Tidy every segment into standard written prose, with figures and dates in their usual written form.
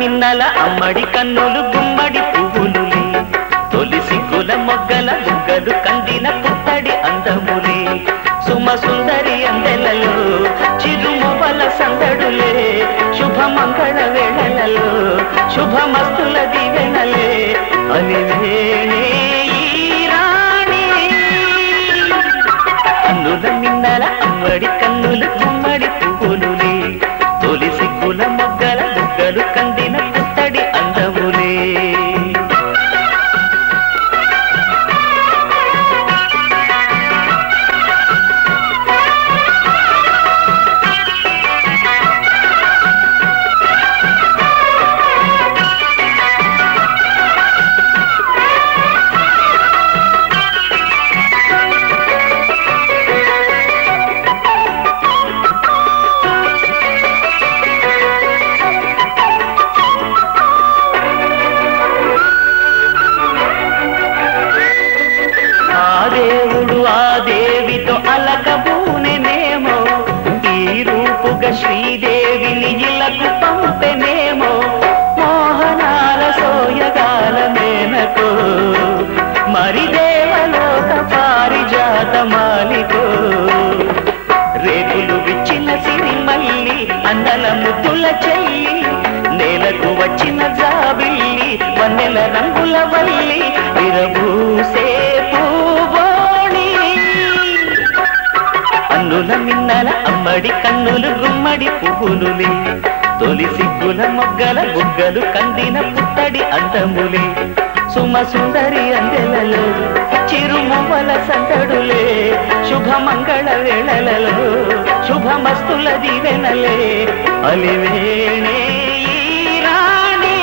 మిన్నల అమ్మడి కన్నులు గుమ్మడి పువ్వులులే తొలి సిగ్గుల మొగ్గల బుగ్గలు కందిన పుత్తడి అందములే సుమ సుందరి అందెలలో చిరుమువల సందడులే శుభమంగళ వేళలలో శుభమస్తుల దీవెనలే అలివేణే ఈ రాణి కన్నుల మిన్నల అమ్మడి కన్నులు గుమ్మడి పువ్వులులే తొలి సిగ్గుల మొగ్గల బుగ్గలు కందిన పుత్తడి అందములే శ్రీదేవిని ఇలకు పంపెనేమో మోహనాల సోయగాల మేనకో మరి దేవలోక పారిజాత మాలికో రేకులు విచ్చిన సిరిమల్లి అందల ముద్దుల చెల్లి నేలకు వచ్చిన జాబిల్లి వన్నెల రంగుల వల్లి విరబూసే కన్నుల మిన్నల అమ్మడి కన్నులు గుమ్మడి పువ్వులులే తొలి సిగ్గుల మొగ్గల బుగ్గలు కందిన పుత్తడి అందములే సుమ సుందరి అందెలలో చిరుమువల సందడులే శుభమంగళ వేళలలో శుభమస్తుల దీవెనలే అలివేణే ఈ రాణి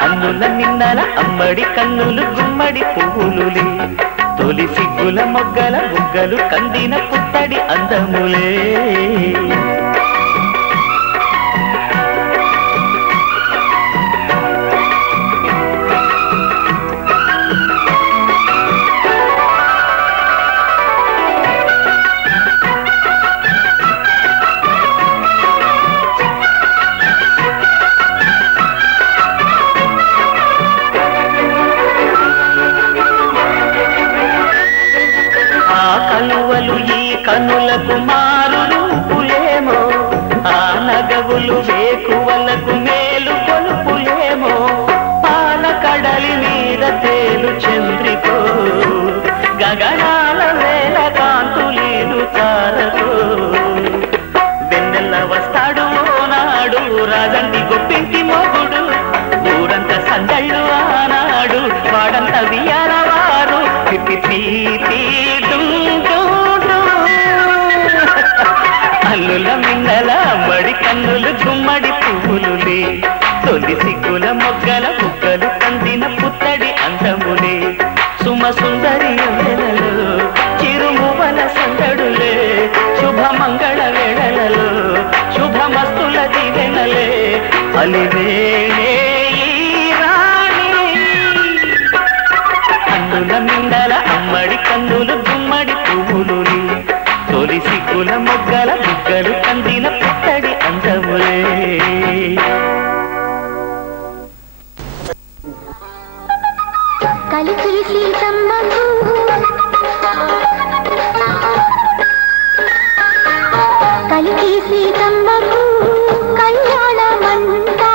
కన్నుల మిన్నల అమ్మడి కన్నులు గుమ్మడి పువ్వులులే తొలి సిగ్గుల మొగ్గల బుగ్గలు కందిన పుత్తడి అందములే కనులకు మారు రూపులేమో ఆ నగవులు వేకువలకు మేలు కొలుపులేమో పాల కడలి మీద తేలు చంద్రికో గగనాల వేల కాంతులీలు తారకో వెన్నెల వస్తాడు నాడు రాజంటి గొప్పింటి మొగుడు ఊరంత సందళ్ళు ఆనాడు వాడంత వియాల వారు కన్నుల మిన్నల అమ్మడి కన్నులు గుమ్మడి పువ్వులులే తొలి సిగ్గుల మొగ్గల బుగ్గలు కందిన పుత్తడి అందములే సుమ సుందరి వేళలలో చిరుమువల సందడులే శుభమంగళ వేళలలో శుభమస్తుల దీవెనలే అలివేణే ఈ రాణి కన్నుల మిన్నల అమ్మడి కన్నులు గుమ్మడి పువ్వులులే తొలి సిగ్గుల మొగ్గల బుగ్గలు కందిన పుత్తడి అందములే కలిసి సీతమ్మకు కలిసి సీతమ్మకు కళ్యాణమంతా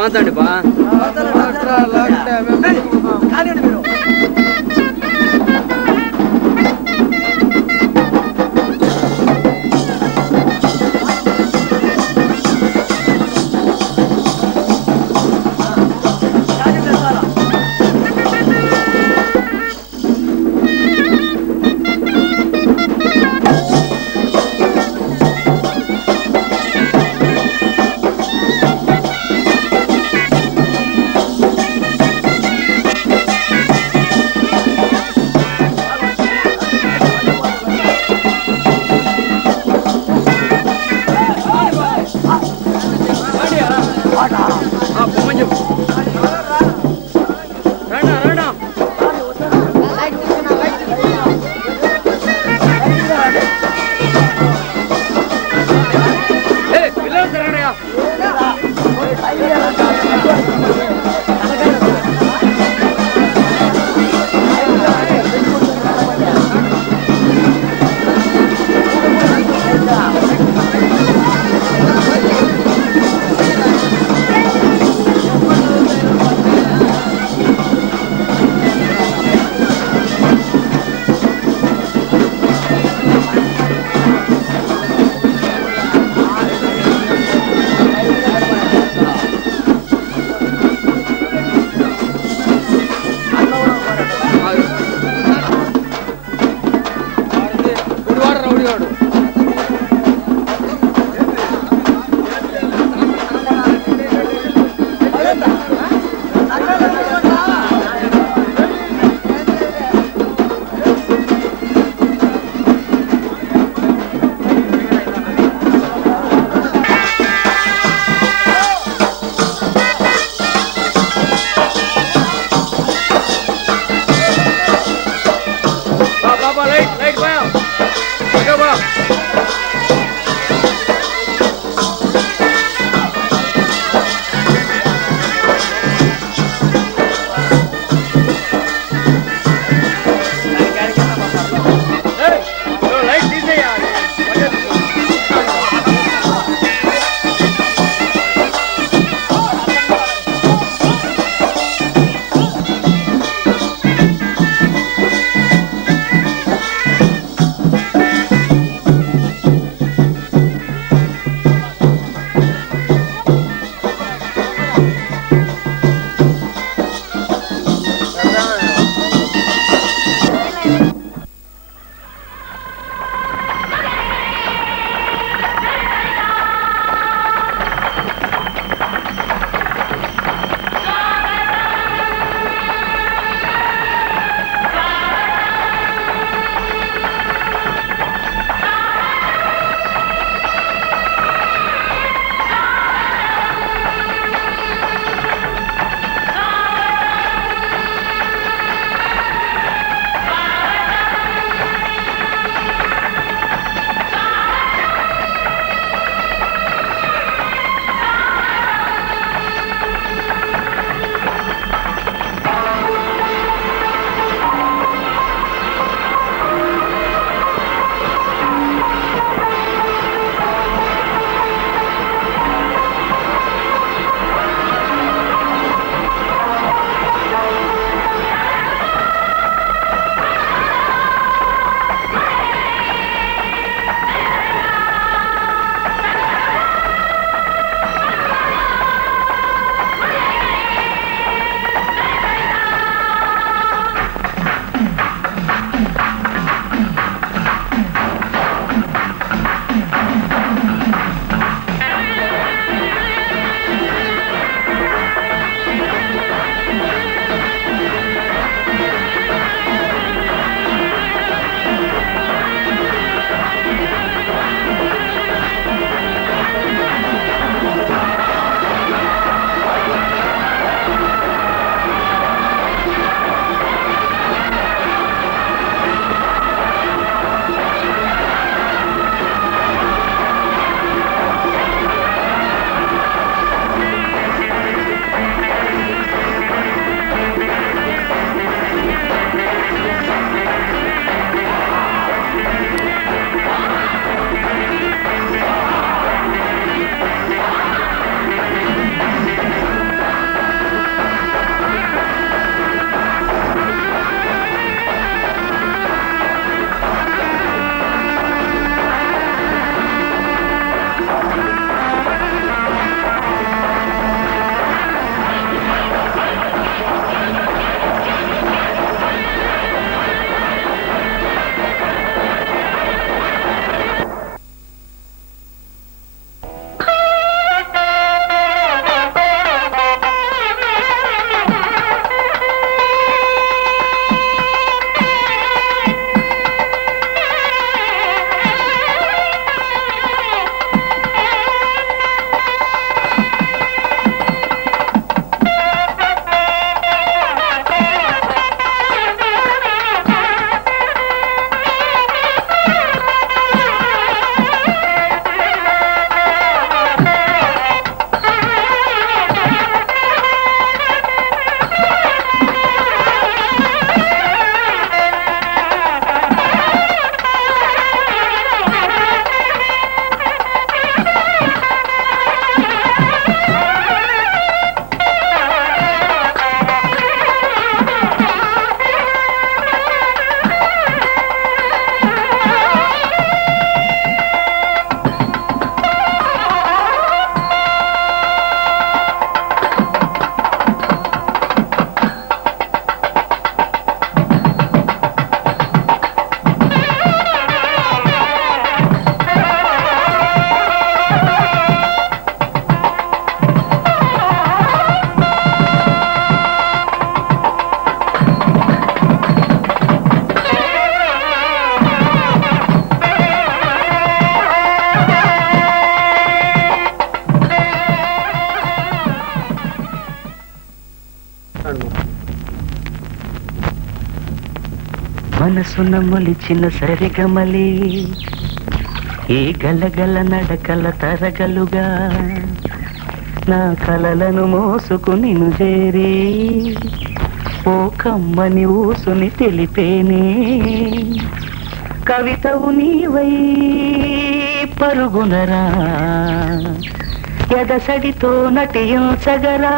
వాంచండి బా. మనసున మొలిచిన సరిగమలి ఈ గలగల నడకల తరగలుగా నా కలలను మోసుకుని చేరి ఓ కమ్మని ఊసుని తెలిపేనే కవితవు నీవై పరుగునరా ఎదసడితో నటించగరా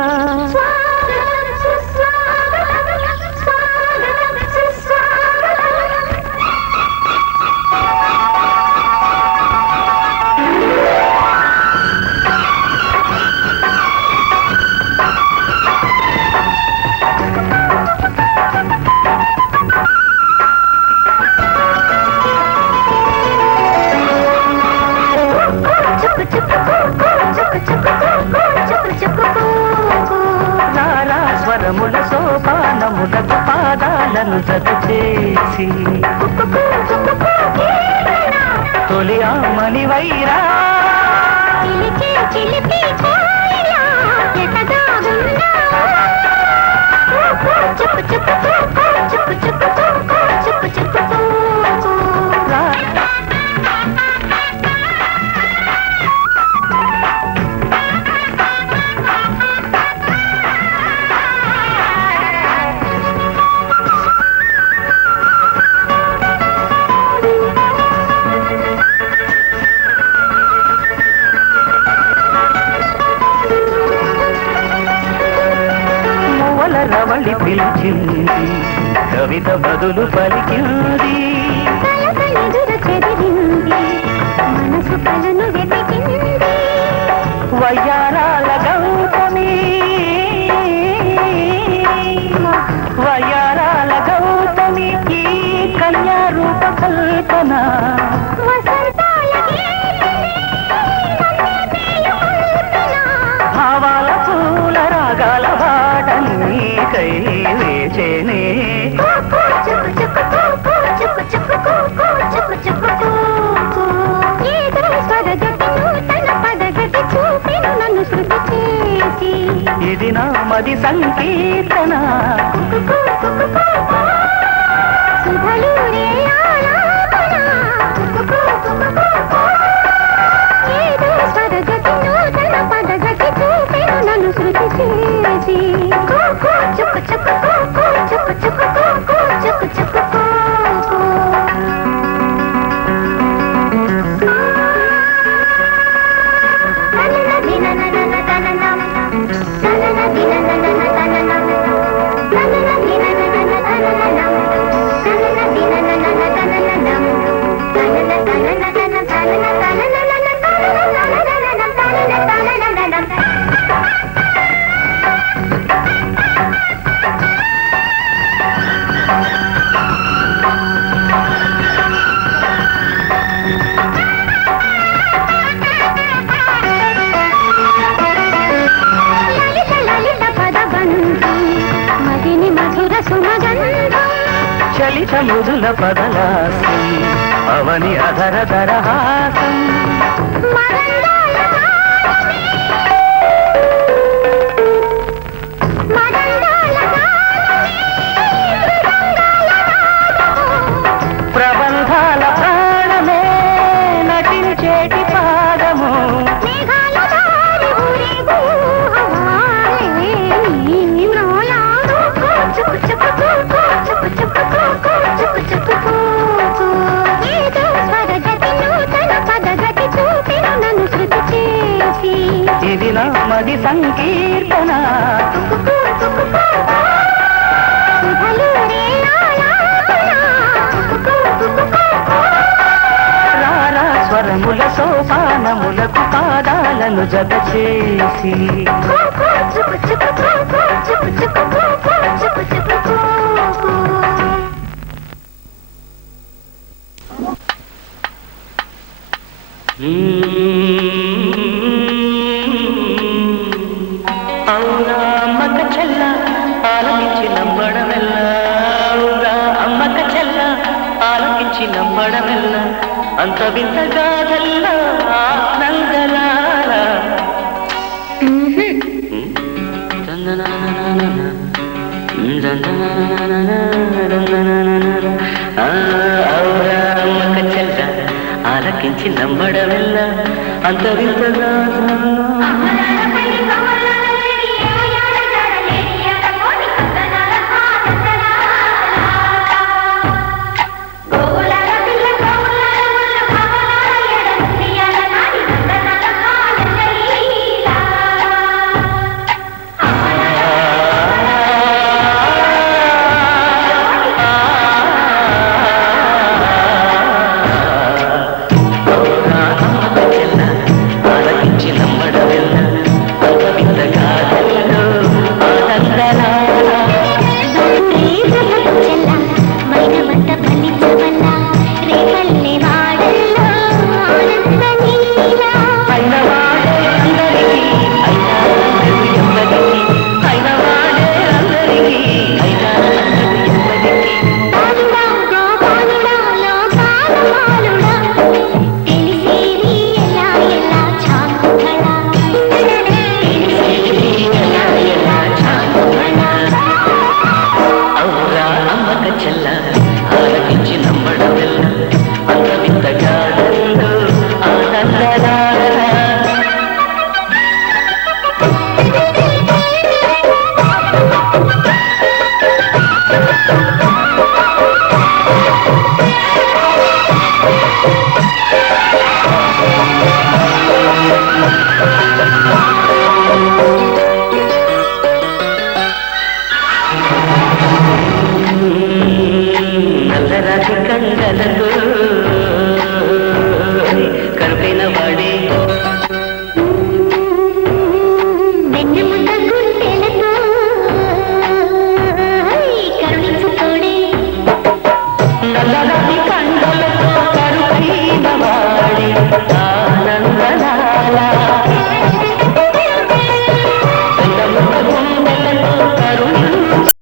స్వరముల సోపానములకు పాదాలను జత చేసి తొలి ఆమని వైరా రవళి పిలిచింది కవిత బదులు పలికింది మనసు కలను వెతికింది వయ్యారాల గౌతమి వయ్యారాల గౌతమి ఈ కన్యారూప కల్పన భావాల పూల రాగాల వాడని కై వేచేనే ఇది నా మది సంకీర్తన చలిత మృదుల పదలాసం అవని అధర దరహాసం ప్రబంధాల ప్రాణమే నటించేటి పాదము ఇది నా మది సంకీర్తన రారా స్వరముల సోపానములకు పాదాలను జత చేసి అవునా అమ్మక చెల్ల ఆలకించి నమ్మడమెల్ల అవునా అమ్మక చెల్ల ఆలకించి నమ్మడమెల్ల అంత వింత గాథల్ల ఆనందలాల అమ్మక చెల్ల ఆలకించి నమ్మడమెల్ల అంత వింతగా